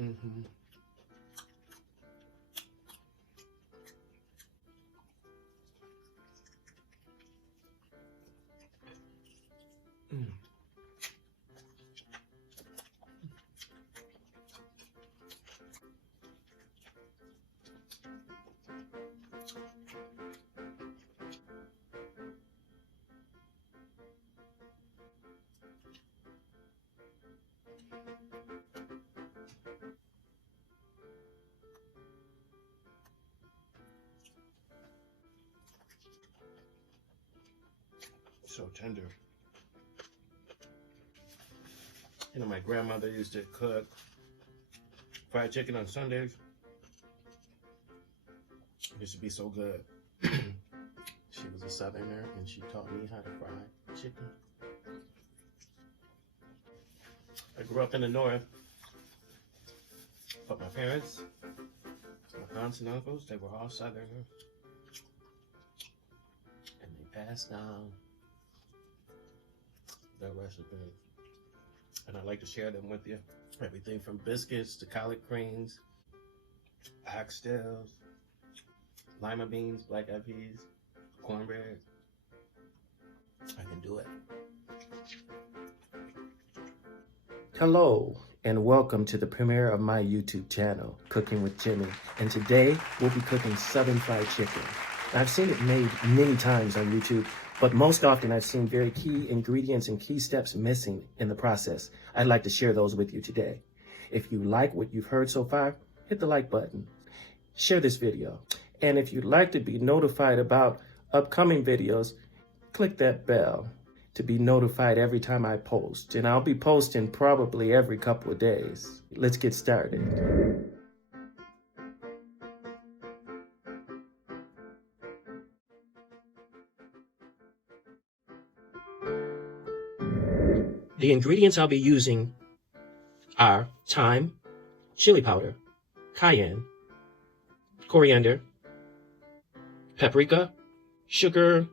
Mm-hmm. Mm. So tender. You know, my grandmother used to cook fried chicken on Sundays. It used to be so good. She was a Southerner and she taught me how to fry chicken. I grew up in the North, but my parents, my aunts and uncles, they were all Southerners. And they passed down their recipes. And I like to share them with you. Everything from biscuits to collard greens, oxtails, lima beans, black eyed peas, cornbread. I can do it. Hello, and welcome to the premiere of my YouTube channel, Cooking with Jimmy. And today, we'll be cooking Southern fried chicken. Now, I've seen it made many times on YouTube, but most often I've seen very key ingredients and key steps missing in the process. I'd like to share those with you today. If you like what you've heard so far, hit the like button. Share this video. And if you'd like to be notified about upcoming videos, click that bell to be notified every time I post. And I'll be posting probably every couple of days. Let's get started. The ingredients I'll be using are thyme, chili powder, cayenne, coriander, paprika, sugar,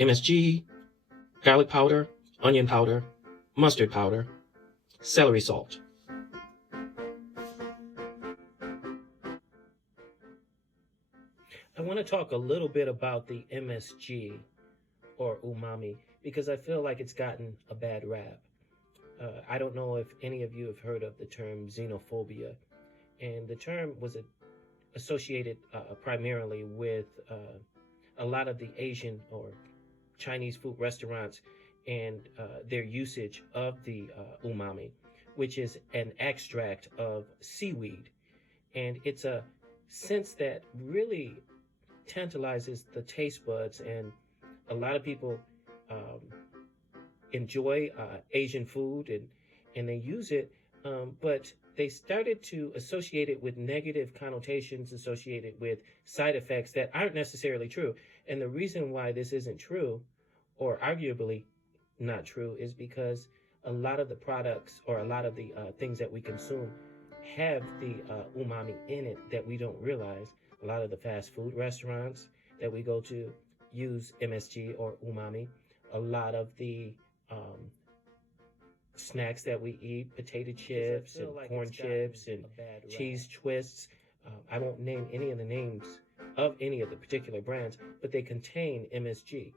MSG, garlic powder, onion powder, mustard powder, celery salt. I want to talk a little bit about the MSG, or umami, because I feel like it's gotten a bad rap. I don't know if any of you have heard of the term xenophobia, and the term was associated primarily with a lot of the Asian or Chinese food restaurants and their usage of the umami, which is an extract of seaweed. And it's a sense that really tantalizes the taste buds, and a lot of people enjoy Asian food and they use it, but they started to associate it with negative connotations associated with side effects that aren't necessarily true. And the reason why this isn't true, or arguably not true, is because a lot of the products or a lot of the things that we consume have the umami in it that we don't realize. A lot of the fast food restaurants that we go to use MSG or umami. A lot of the snacks that we eat, potato chips and corn chips and cheese twists. I won't name any of the names of any of the particular brands, but they contain MSG.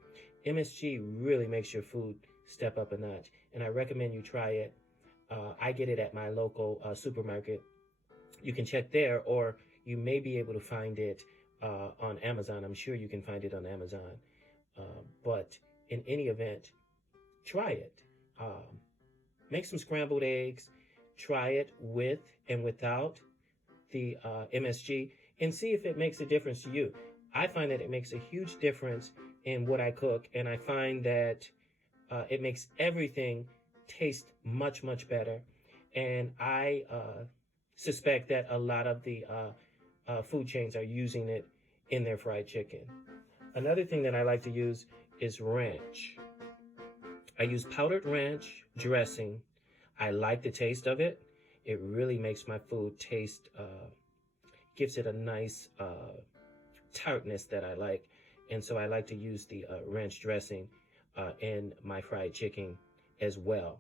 MSG really makes your food step up a notch, and I recommend you try it. I get it at my local supermarket. You can check there, or you may be able to find it on Amazon. I'm sure you can find it on Amazon. But in any event, try it. Make some scrambled eggs. Try it with and without the MSG and see if it makes a difference to you. I find that it makes a huge difference in what I cook, and I find that it makes everything taste much, much better. And I suspect that a lot of the food chains are using it in their fried chicken. Another thing that I like to use is ranch. I use powdered ranch dressing. I like the taste of it. It really makes my food taste, gives it a nice tartness that I like. And so I like to use the ranch dressing in my fried chicken as well.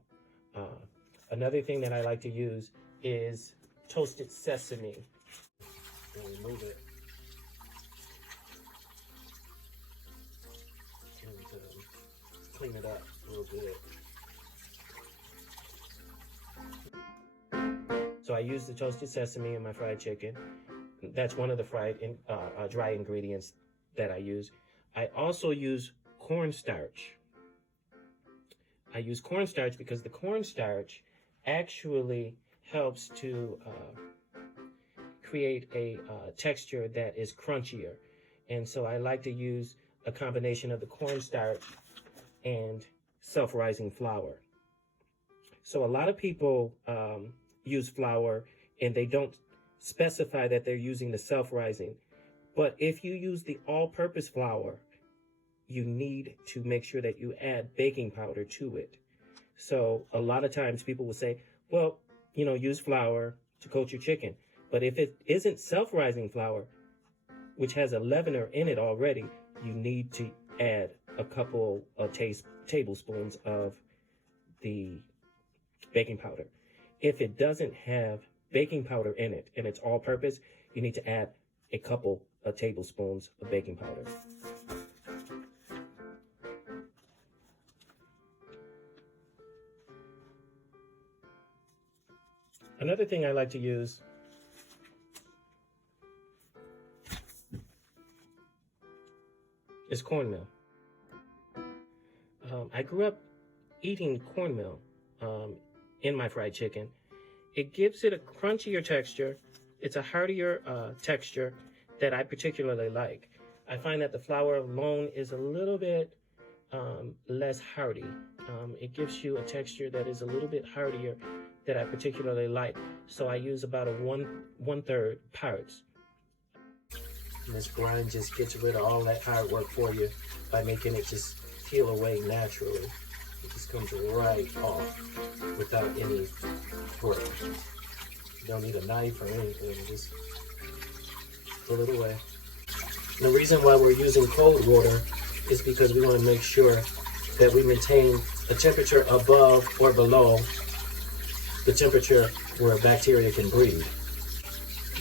Another thing that I like to use is toasted sesame. And remove it. And clean it up real good. So I use the toasted sesame in my fried chicken. That's one of the dry ingredients that I use. I also use cornstarch. I use cornstarch because the cornstarch actually helps to create a texture that is crunchier. And so I like to use a combination of the cornstarch and self-rising flour. So a lot of people use flour and they don't specify that they're using the self-rising. But if you use the all-purpose flour, you need to make sure that you add baking powder to it. So a lot of times people will say, well, you know, use flour to coat your chicken. But if it isn't self-rising flour, which has a leavener in it already, you need to add a couple of tablespoons of the baking powder. If it doesn't have baking powder in it and it's all-purpose, you need to add a couple of tablespoons of baking powder. Another thing I like to use is cornmeal. I grew up eating cornmeal in my fried chicken. It gives it a crunchier texture. It's a heartier texture that I particularly like. I find that the flour alone is a little bit less hearty. It gives you a texture that is a little bit heartier that I particularly like. So I use about a one-third parts. And this brine just gets rid of all that hard work for you by making it just peel away naturally. It just comes right off without any work. You don't need a knife or anything, just pull it away. The reason why we're using cold water is because we want to make sure that we maintain a temperature above or below the temperature where bacteria can breed.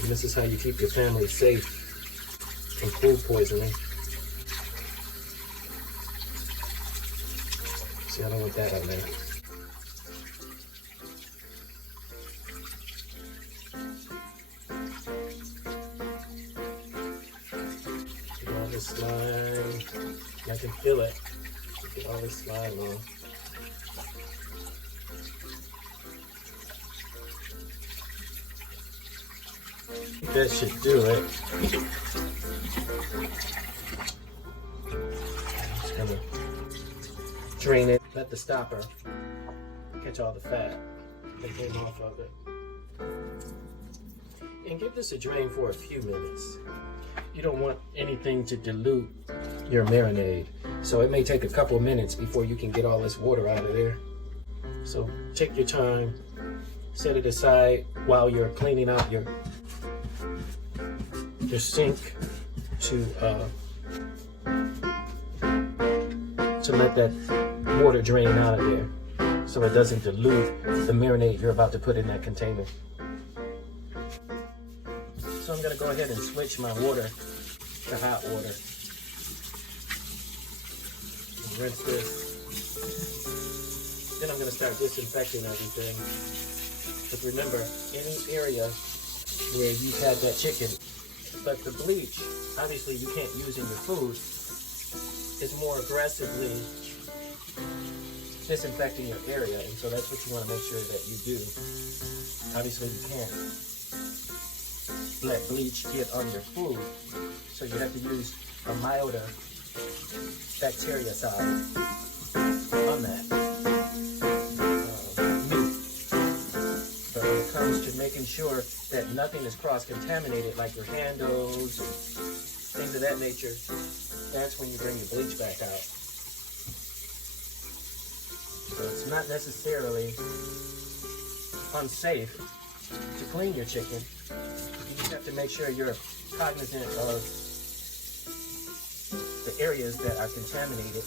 And this is how you keep your family safe from food poisoning. See, I don't want that on there. Get all this slime. I can feel it. Get all this slime off. That should do it. Just gonna drain it, let the stopper catch all the fat that came off of it. And give this a drain for a few minutes. You don't want anything to dilute your marinade. So it may take a couple minutes before you can get all this water out of there. So take your time, set it aside while you're cleaning out your sink to let that water drain out of there so it doesn't dilute the marinade you're about to put in that container. So I'm going to go ahead and switch my water to hot water. And rinse this. Then I'm going to start disinfecting everything. But remember, any area where you've had that chicken, but the bleach, obviously you can't use in your food, is more aggressively disinfecting your area, and so that's what you want to make sure that you do. Obviously you can't let bleach get on your food, so you have to use a milder bactericide on that meat. But when it comes to making sure that nothing is cross-contaminated, like your handles and things of that nature, that's when you bring your bleach back out. So it's not necessarily unsafe to clean your chicken. You just have to make sure you're cognizant of the areas that are contaminated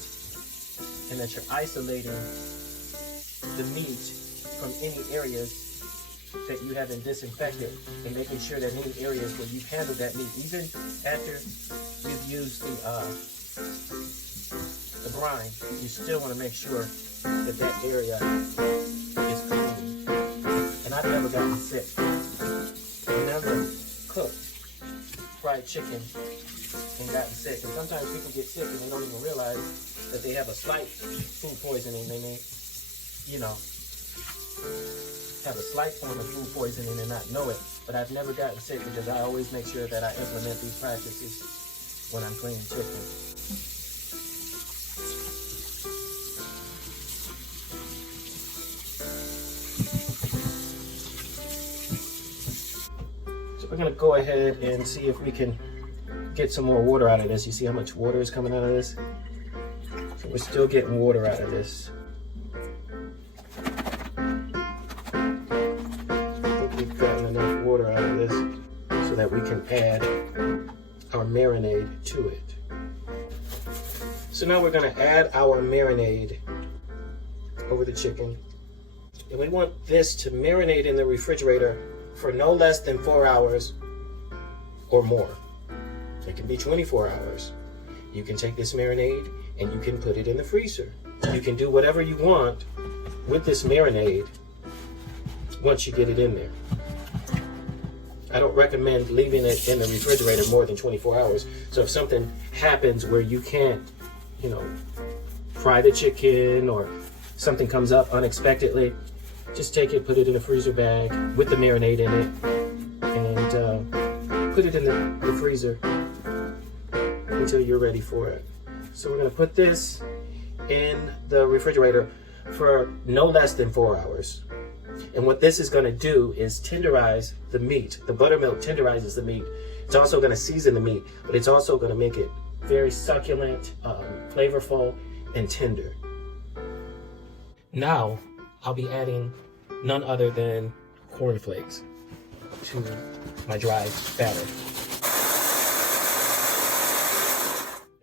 and that you're isolating the meat from any areas that you haven't disinfected, and making sure that any areas where you've handled that meat, even after you've used the brine, you still want to make sure that that area is clean. And I've never gotten sick. I've never cooked fried chicken and gotten sick. And sometimes people get sick and they don't even realize that they have a slight food poisoning. They may, have a slight form of food poisoning and not know it. But I've never gotten sick because I always make sure that I implement these practices when I'm cleaning chicken. So we're gonna go ahead and see if we can get some more water out of this. You see how much water is coming out of this? So we're still getting water out of this. We've gotten enough water out of this so that we can add our marinade to it. So now we're going to add our marinade over the chicken. And we want this to marinate in the refrigerator for no less than 4 hours or more. It can be 24 hours. You can take this marinade and you can put it in the freezer. You can do whatever you want with this marinade once you get it in there. I don't recommend leaving it in the refrigerator more than 24 hours. So if something happens where you can't, fry the chicken or something comes up unexpectedly, just take it, put it in a freezer bag with the marinade in it, and put it in the freezer until you're ready for it. So we're going to put this in the refrigerator for no less than 4 hours. And what this is going to do is tenderize the meat. The buttermilk tenderizes the meat. It's also going to season the meat, but it's also going to make it very succulent, flavorful, and tender. Now, I'll be adding none other than cornflakes to my dry batter.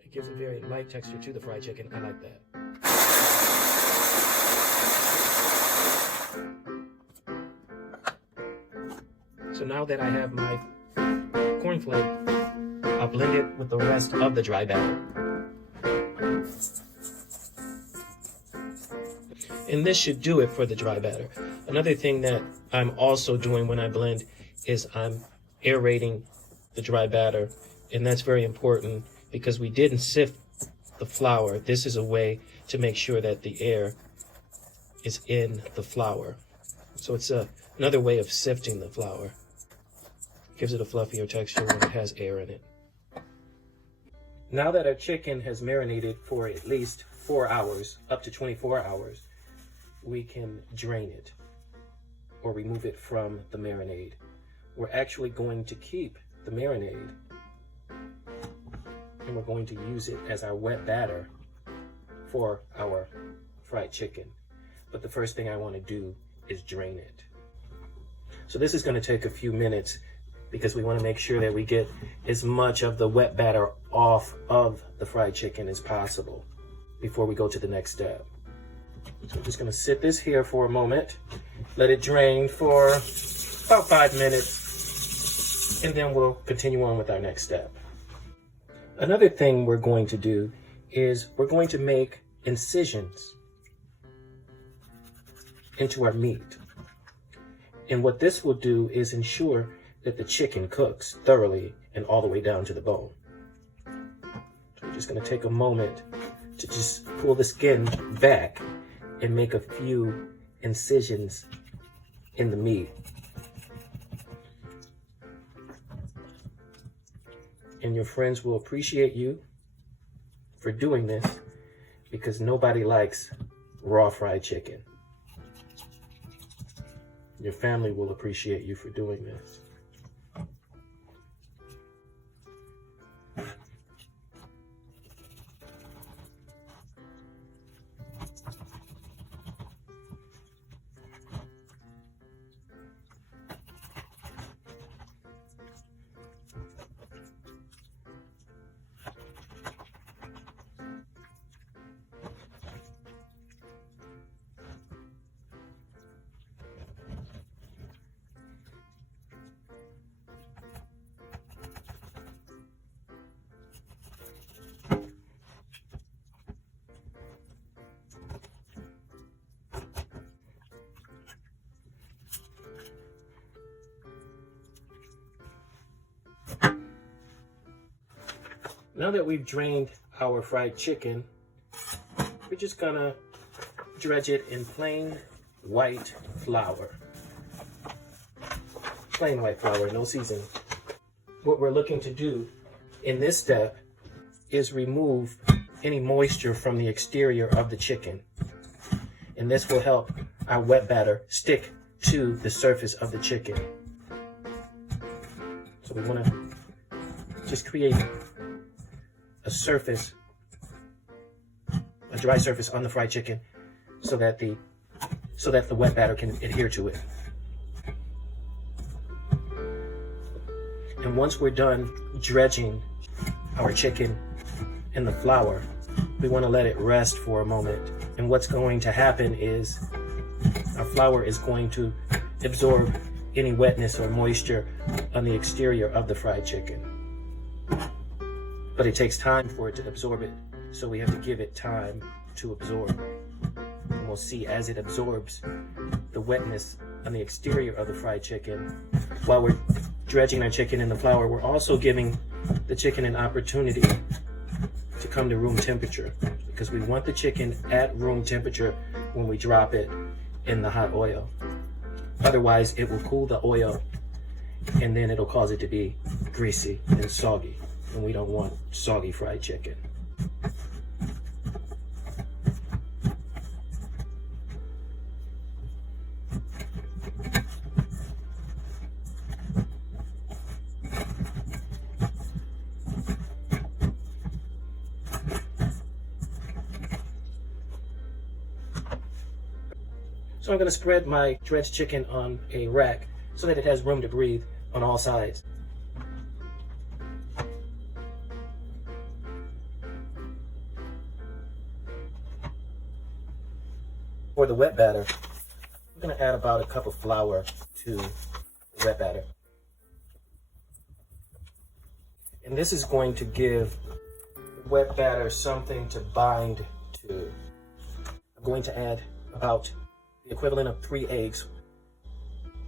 It gives a very light texture to the fried chicken. I like that. So now that I have my cornflake, I'll blend it with the rest of the dry batter. And this should do it for the dry batter. Another thing that I'm also doing when I blend is I'm aerating the dry batter. And that's very important because we didn't sift the flour. This is a way to make sure that the air is in the flour. So it's another way of sifting the flour. Gives it a fluffier texture when it has air in it. Now that our chicken has marinated for at least 4 hours, up to 24 hours, we can drain it or remove it from the marinade. We're actually going to keep the marinade and we're going to use it as our wet batter for our fried chicken. But the first thing I want to do is drain it. So this is going to take a few minutes because we want to make sure that we get as much of the wet batter off of the fried chicken as possible before we go to the next step. So I'm just going to sit this here for a moment, let it drain for about 5 minutes, and then we'll continue on with our next step. Another thing we're going to do is we're going to make incisions into our meat. And what this will do is ensure that the chicken cooks thoroughly and all the way down to the bone. So we're just going to take a moment to just pull the skin back and make a few incisions in the meat. And your friends will appreciate you for doing this because nobody likes raw fried chicken. Your family will appreciate you for doing this. Now that we've drained our fried chicken, we're just gonna dredge it in plain white flour. Plain white flour, no seasoning. What we're looking to do in this step is remove any moisture from the exterior of the chicken. And this will help our wet batter stick to the surface of the chicken. So we want to just create a surface, a dry surface on the fried chicken so that the wet batter can adhere to it. And once we're done dredging our chicken in the flour, we want to let it rest for a moment. And what's going to happen is our flour is going to absorb any wetness or moisture on the exterior of the fried chicken. But it takes time for it to absorb it, so we have to give it time to absorb. And we'll see as it absorbs the wetness on the exterior of the fried chicken. While we're dredging our chicken in the flour, we're also giving the chicken an opportunity to come to room temperature, because we want the chicken at room temperature when we drop it in the hot oil. Otherwise, it will cool the oil and then it'll cause it to be greasy and soggy. And we don't want soggy fried chicken. So I'm going to spread my dredged chicken on a rack so that it has room to breathe on all sides. For the wet batter, I'm going to add about a cup of flour to the wet batter. And this is going to give the wet batter something to bind to. I'm going to add about the equivalent of 3 eggs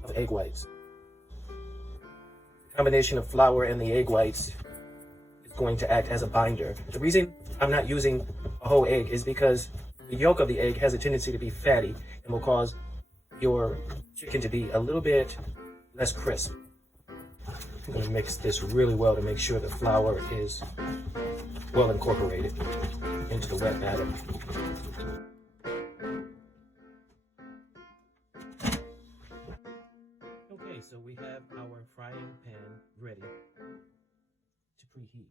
of egg whites. The combination of flour and the egg whites is going to act as a binder. The reason I'm not using a whole egg is because the yolk of the egg has a tendency to be fatty and will cause your chicken to be a little bit less crisp. I'm going to mix this really well to make sure the flour is well incorporated into the wet batter. Okay, so we have our frying pan ready to preheat.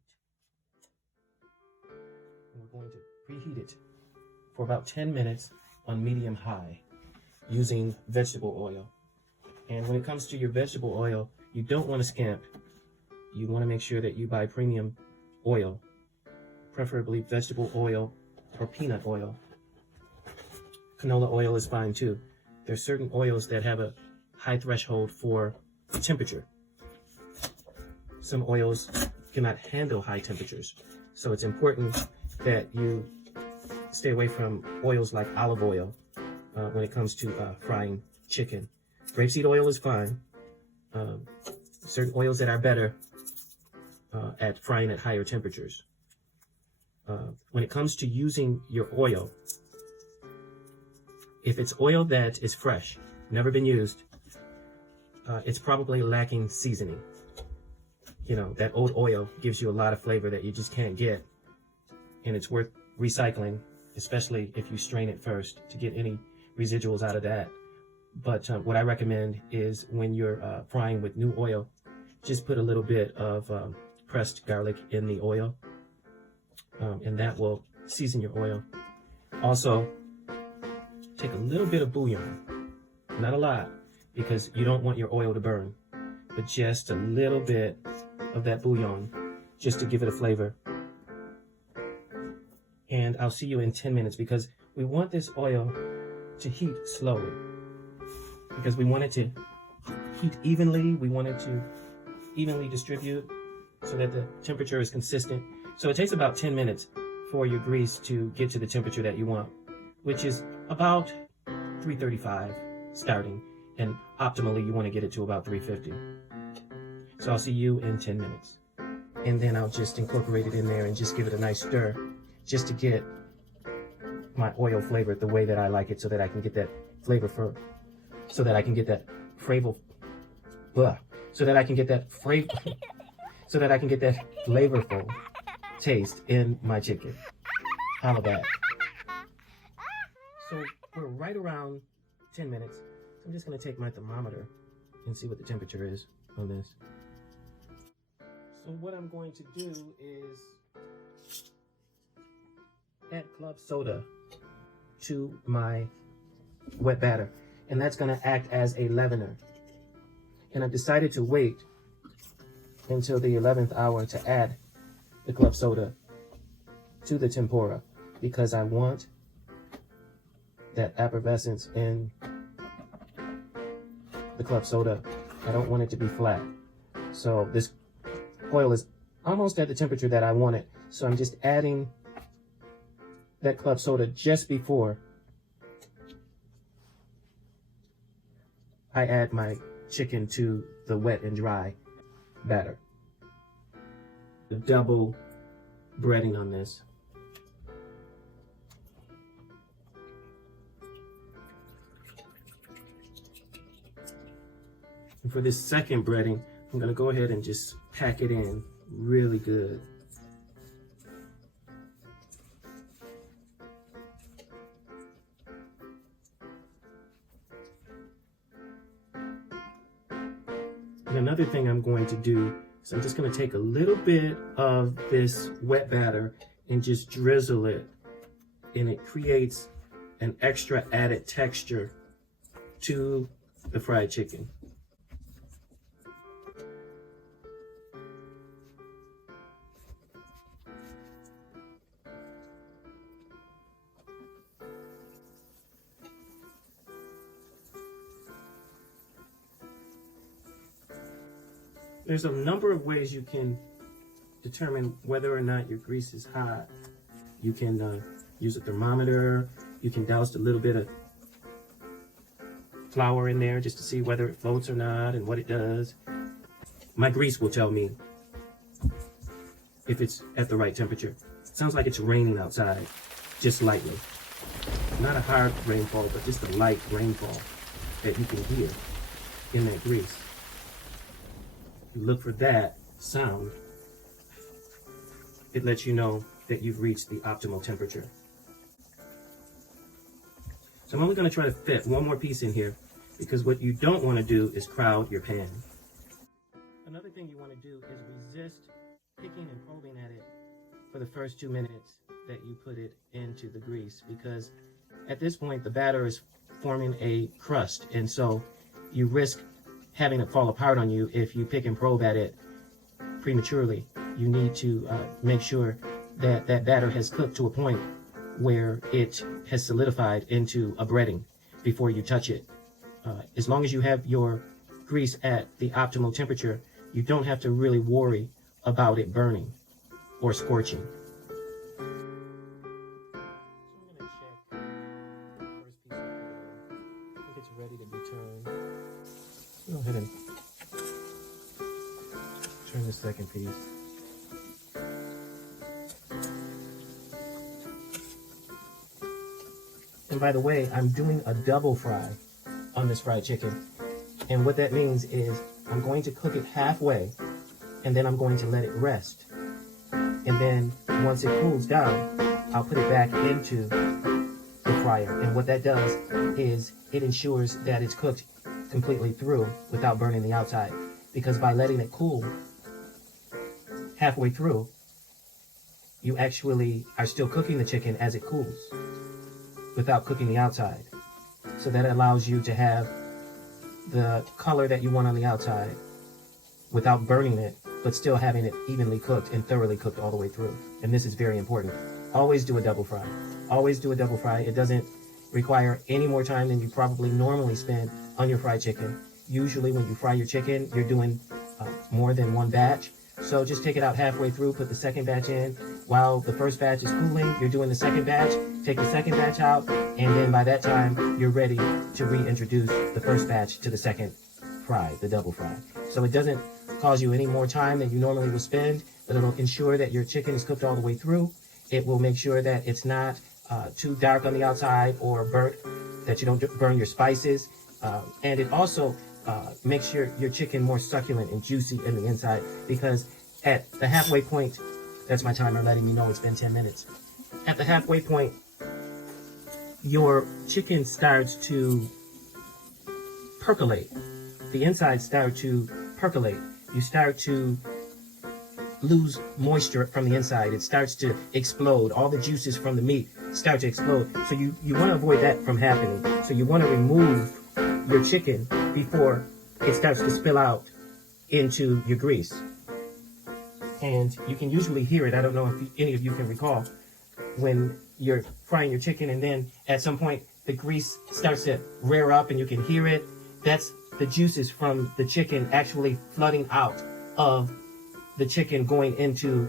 And we're going to preheat it for about 10 minutes on medium-high using vegetable oil. And when it comes to your vegetable oil, you don't want to scamp. You want to make sure that you buy premium oil, preferably vegetable oil or peanut oil. Canola oil is fine too. There's certain oils that have a high threshold for temperature. Some oils cannot handle high temperatures. So it's important that you stay away from oils like olive oil when it comes to frying chicken. Grapeseed oil is fine. Certain oils that are better at frying at higher temperatures. When it comes to using your oil, if it's oil that is fresh, never been used, it's probably lacking seasoning. You know, that old oil gives you a lot of flavor that you just can't get, and it's worth recycling, especially if you strain it first to get any residuals out of that. But what I recommend is when you're frying with new oil, just put a little bit of pressed garlic in the oil, and that will season your oil. Also, take a little bit of bouillon, not a lot, because you don't want your oil to burn, but just a little bit of that bouillon just to give it a flavor. And I'll see you in 10 minutes because we want this oil to heat slowly, because we want it to heat evenly. We want it to evenly distribute so that the temperature is consistent. So it takes about 10 minutes for your grease to get to the temperature that you want, which is about 335 starting, and optimally you want to get it to about 350. So I'll see you in 10 minutes. and then I'll just incorporate it in there and just give it a nice stir, just to get my oil flavored the way that I like it, so that I can get that flavor so that I can get that flavorful taste in my chicken. How about that? So we're right around 10 minutes. I'm just gonna take my thermometer and see what the temperature is on this. So what I'm going to do is add club soda to my wet batter, and that's gonna act as a leavener. And I've decided to wait until the 11th hour to add the club soda to the tempura, because I want that effervescence in the club soda. I don't want it to be flat. So this oil is almost at the temperature that I want it. So I'm just adding that club soda just before I add my chicken to the wet and dry batter. The double breading on this. And for this second breading, I'm gonna go ahead and just pack it in really good. And another thing I'm going to do is I'm just going to take a little bit of this wet batter and just drizzle it, and it creates an extra added texture to the fried chicken. There's a number of ways you can determine whether or not your grease is hot. You can use a thermometer. You can douse a little bit of flour in there just to see whether it floats or not and what it does. My grease will tell me if it's at the right temperature. It sounds like it's raining outside, just lightly. Not a hard rainfall, but just a light rainfall that you can hear in that grease. Look for that sound. It lets you know that you've reached the optimal temperature. So I'm only going to try to fit one more piece in here, because what you don't want to do is crowd your pan. Another thing you want to do is resist picking and probing at it for the first 2 minutes that you put it into the grease, because at this point the batter is forming a crust, and so you risk having it fall apart on you if you pick and probe at it prematurely. You need to make sure that that batter has cooked to a point where it has solidified into a breading before you touch it. As long as you have your grease at the optimal temperature, you don't have to really worry about it burning or scorching. So I'm going to check the first piece of butter. I think it's ready to be turned. Go ahead and turn the second piece. And by the way, I'm doing a double fry on this fried chicken. And what that means is I'm going to cook it halfway, and then I'm going to let it rest. And then once it cools down, I'll put it back into the fryer. And what that does is it ensures that it's cooked completely through without burning the outside, because by letting it cool halfway through, you actually are still cooking the chicken as it cools without cooking the outside. So that allows you to have the color that you want on the outside without burning it, but still having it evenly cooked and thoroughly cooked all the way through. And this is very important. Always do a double fry. Always do a double fry. It doesn't require any more time than you probably normally spend on your fried chicken. Usually when you fry your chicken, you're doing more than one batch. So just take it out halfway through, put the second batch in. While the first batch is cooling, you're doing the second batch, take the second batch out, and then by that time, you're ready to reintroduce the first batch to the second fry, the double fry. So it doesn't cause you any more time than you normally will spend, It'll ensure that your chicken is cooked all the way through. It will make sure that it's not too dark on the outside or burnt, that you don't burn your spices. And it also makes your chicken more succulent and juicy in the inside, because at the halfway point, that's my timer letting me know it's been 10 minutes. At the halfway point, your chicken starts to percolate. The inside starts to percolate. You start to lose moisture from the inside. It starts to explode. All the juices from the meat start to explode. So you want to avoid that from happening. So you want to remove your chicken before it starts to spill out into your grease. And you can usually hear it. I don't know if any of you can recall when you're frying your chicken and then at some point the grease starts to rear up and you can hear it. That's the juices from the chicken actually flooding out of the chicken going into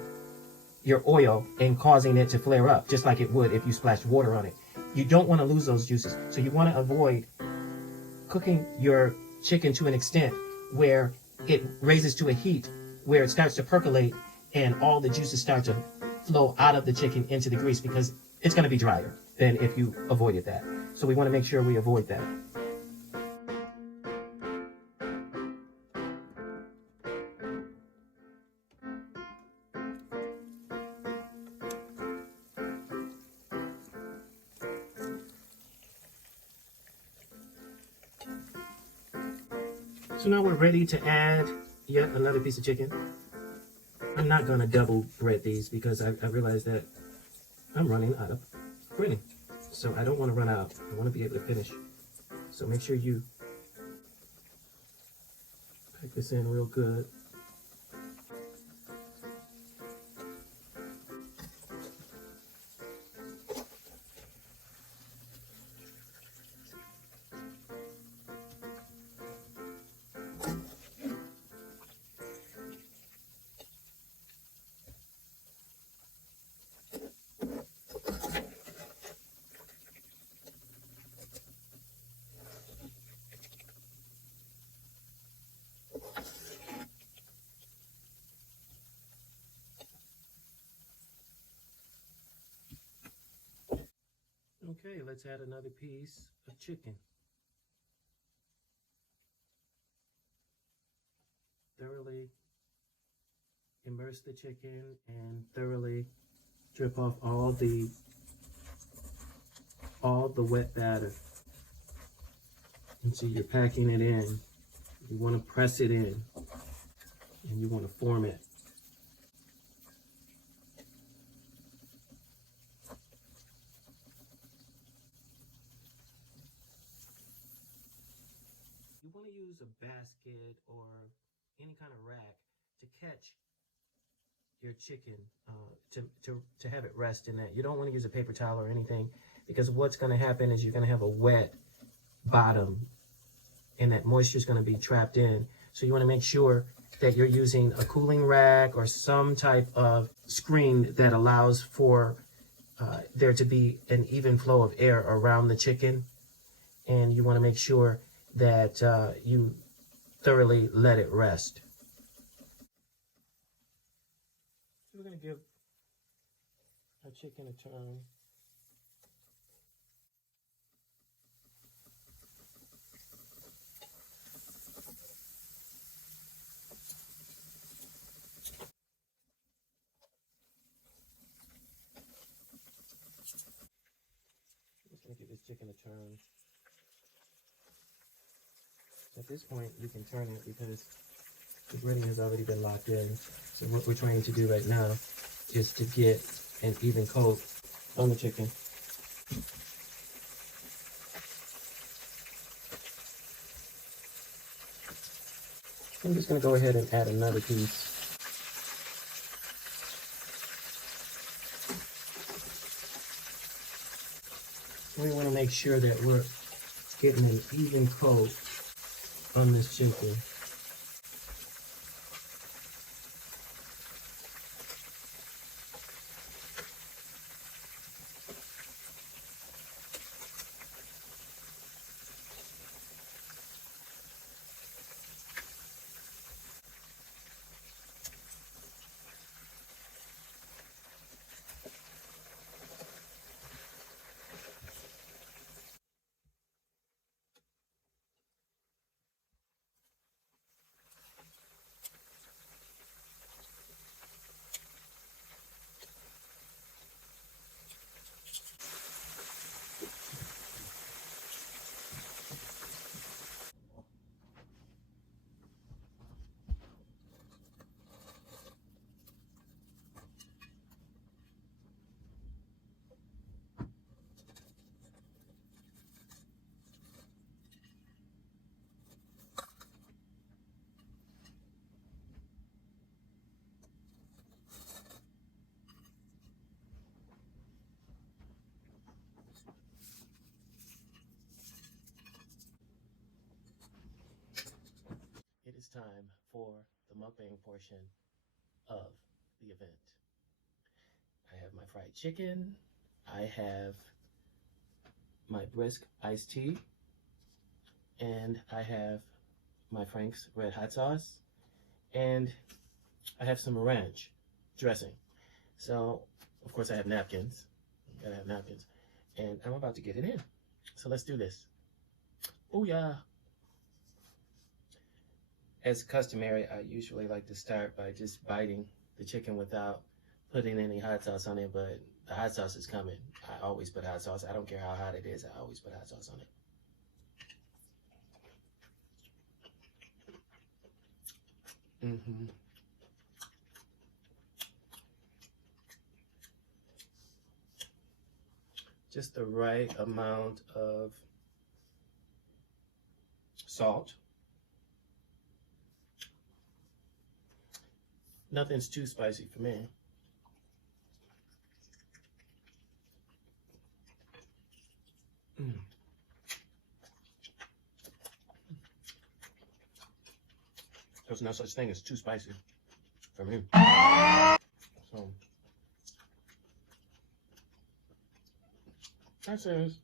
your oil and causing it to flare up, just like it would if you splashed water on it. You don't want to lose those juices. So you want to avoid cooking your chicken to an extent where it raises to a heat where it starts to percolate and all the juices start to flow out of the chicken into the grease, because it's going to be drier than if you avoided that. So we want to make sure we avoid that. So now we're ready to add yet another piece of chicken. I'm not going to double bread these because I realize that I'm running out of breading. So I don't want to run out. I want to be able to finish. So make sure you pack this in real good. Okay, let's add another piece of chicken. Thoroughly immerse the chicken and thoroughly drip off all the wet batter. And so you're packing it in. You want to press it in and you want to form it. You want to use a basket or any kind of rack to catch your chicken, to have it rest in that. You don't want to use a paper towel or anything, because what's going to happen is you're going to have a wet bottom and that moisture is going to be trapped in. So you want to make sure that you're using a cooling rack or some type of screen that allows for there to be an even flow of air around the chicken. And you want to make sure that you thoroughly let it rest. We're going to give our chicken a turn. Just going to give this chicken a turn. At this point, you can turn it because the breading has already been locked in. So what we're trying to do right now is to get an even coat on the chicken. I'm just going to go ahead and add another piece. We want to make sure that we're getting an even coat on this chicken. time for the mukbang portion of the event. I have my fried chicken. I have my brisk iced tea. And I have my Frank's red hot sauce. And I have some ranch dressing. So, of course, I have napkins. Gotta have napkins. And I'm about to get it in. So let's do this. Booyah! As customary, I usually like to start by just biting the chicken without putting any hot sauce on it, but the hot sauce is coming. I always put hot sauce. I don't care how hot it is. I always put hot sauce on it. Just the right amount of salt. Nothing's too spicy for me. There's no such thing as too spicy for me. So that says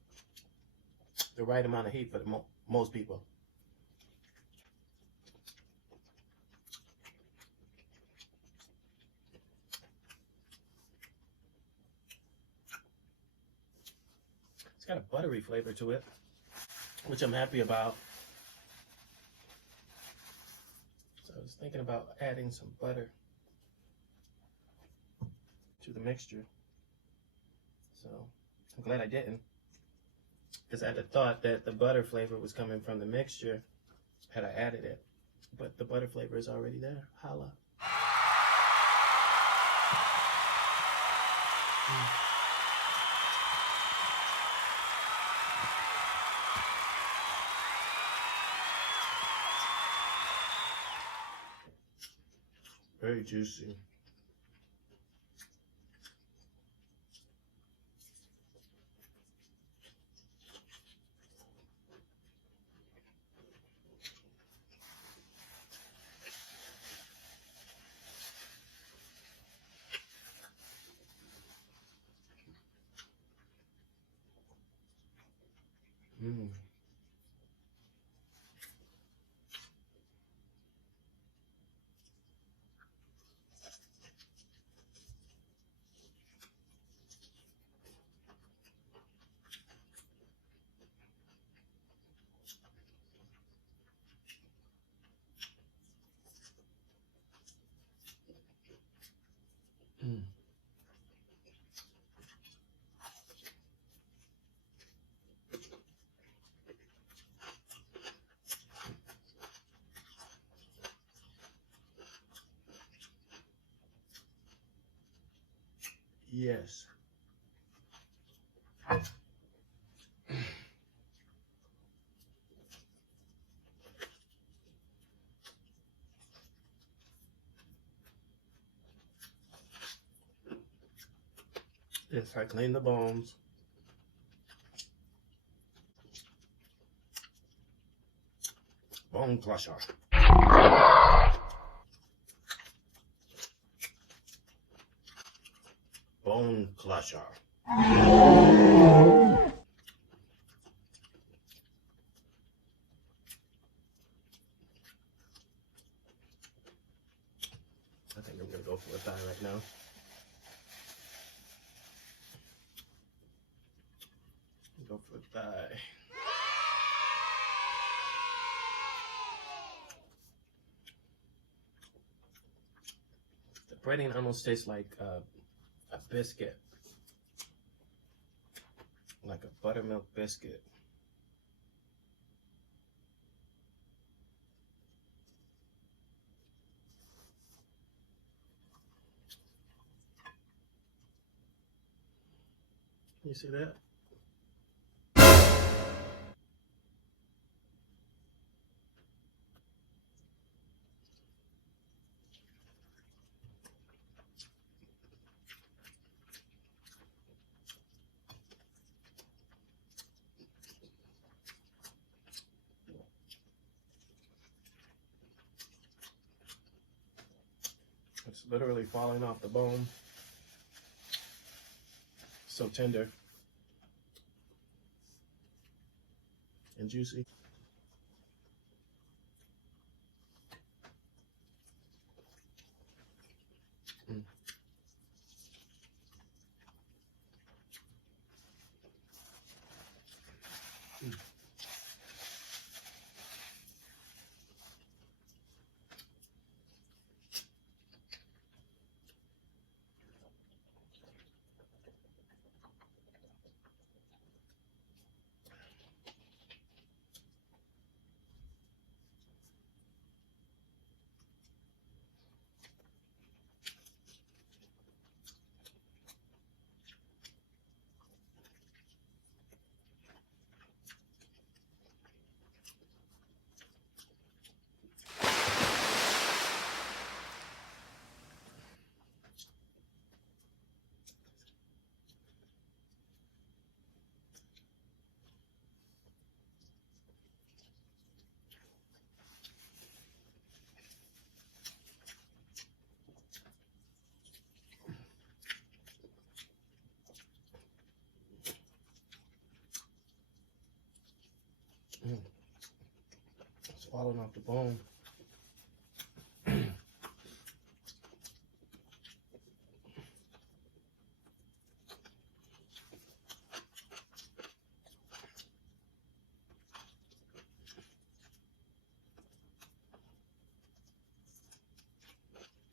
the right amount of heat for most people. It's got a buttery flavor to it, which I'm happy about. So I was thinking about adding some butter to the mixture. So I'm glad I didn't, because I had thought that the butter flavor was coming from the mixture had I added it. But the butter flavor is already there. Holla. Very juicy. Yes. Yes, I clean the bones. Bone crusher. Bone crusher. I think I'm gonna go for a thigh right now. Go for a thigh. The breading almost tastes like a biscuit, like a buttermilk biscuit. You see that? It's literally falling off the bone. So tender and juicy. Mm. Mm. Mm. It's falling off the bone.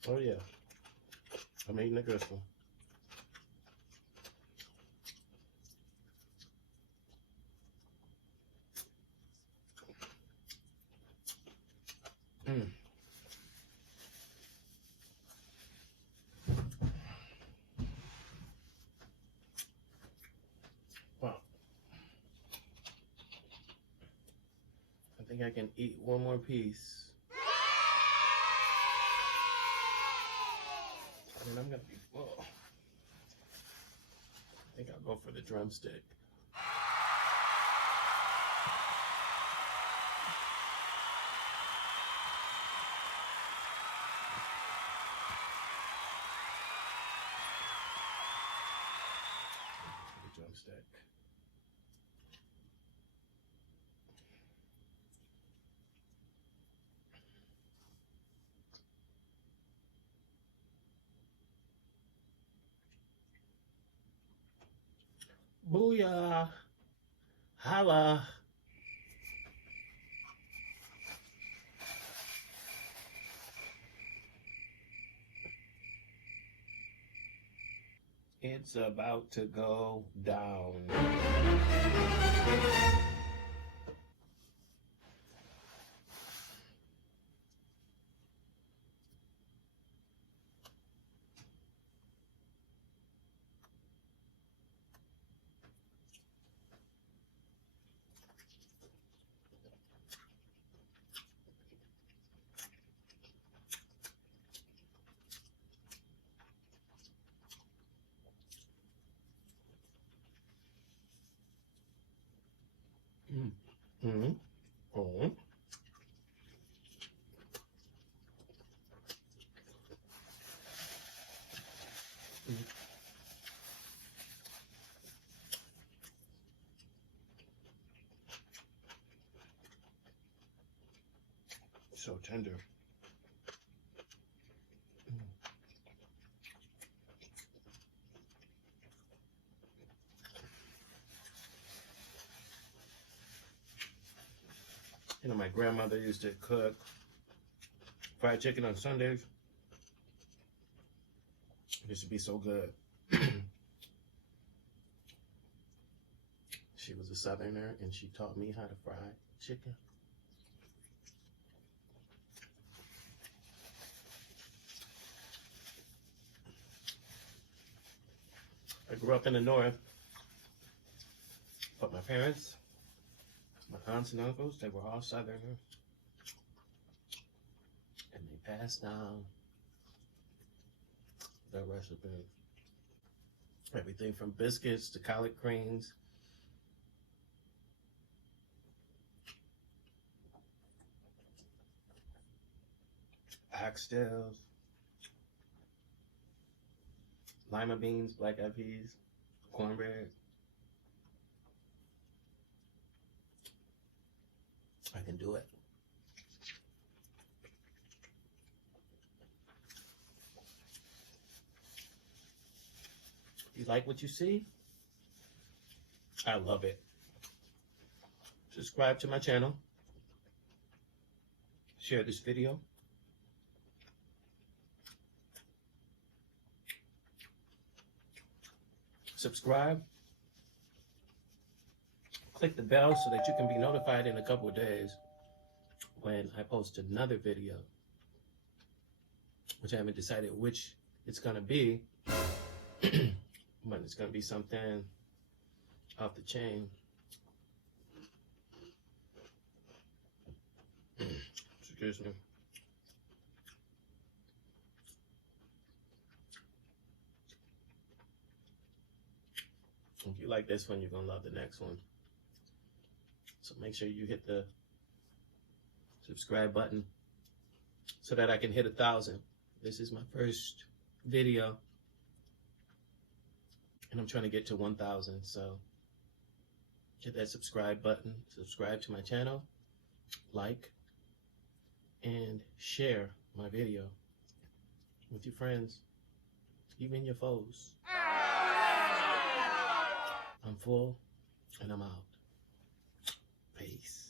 Oh yeah, I'm eating the gristle. Mm. Wow. I think I can eat one more piece. And I'm gonna be full. I think I'll go for the drumstick. The drumstick. Booyah! Holla! It's about to go down. Mm. Mm. Oh. Mm. So tender. Mm. You know, my grandmother used to cook fried chicken on Sundays. It used to be so good. She was a Southerner, and she taught me how to fry chicken. I grew up in the North, but my parents, my aunts and uncles, they were all Southerners. And they passed down their recipes. Everything from biscuits to collard greens. Oxtails. lima beans, black eyed peas, cornbread. I can do it. If you like what you see, I love it. Subscribe to my channel. Share this video. Subscribe. Click the bell so that you can be notified in a couple of days when I post another video, which I haven't decided which it's going to be, but it's going to be something off the chain. Excuse me. If you like this one, you're going to love the next one. So make sure you hit the subscribe button so that I can hit 1,000. This is my first video, and I'm trying to get to 1,000. So hit that subscribe button, subscribe to my channel, like, and share my video with your friends, even your foes. I'm full, and I'm out. Peace.